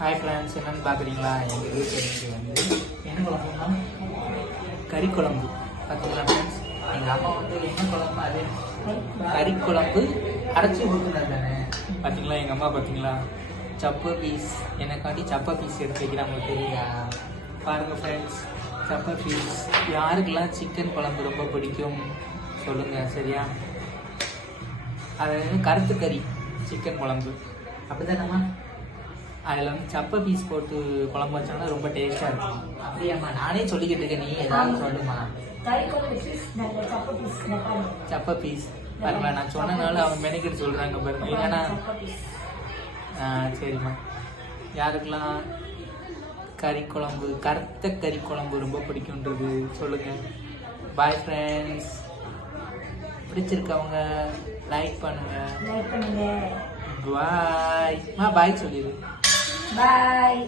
Hi friends என்னன்னு பார்க்குறீங்களா? எங்கள் வீட்டில் வந்து என்ன குழம்புனா கறி குழம்பு. பார்த்தீங்களா ஃப்ரெண்ட்ஸ் எங்கள் அம்மா வந்து என்ன குழம்பு அது கறி குழம்பு அரைச்சி ஊற்றுனது தானே. பார்த்தீங்களா? எங்கள் அம்மா பார்த்தீங்களா? சப்பா பீஸ் எனக்காண்டி சப்பா பீஸ் எடுத்து வைக்கிறாங்க தெரியா பாருங்கள் ஃப்ரெண்ட்ஸ் சப்ப பீஸ் யாருக்கெல்லாம் சிக்கன் குழம்பு ரொம்ப பிடிக்கும்? சொல்லுங்கள் சரியா? அது வந்து கருத்து கறி சிக்கன் குழம்பு. அப்படி தானம்மா அதில் வந்து சப்பை பீஸ் போட்டு குழம்பு வச்சாங்கன்னா ரொம்ப டேஸ்ட்டாக இருக்கும். அப்படியாம்மா நானே சொல்லிக்கிட்டு இருக்கேன் நீ ஏதாவது சொல்லுமா? சப்ப பீஸ் பாருங்களா நான் சொன்னனால அவன் மெனக்கிட்டு சொல்கிறாங்க பாருங்க. இல்லைன்னா சரிம்மா. யாருக்கெல்லாம் கறி குழம்பு கருத்த கறி குழம்பு ரொம்ப பிடிக்குன்றது சொல்லுங்கள் பாய் ஃப்ரெண்ட்ஸ் பிடிச்சிருக்கவங்க லைக் பண்ணுங்கள் பாய் மா பாய் சொல்லிடு. பாய்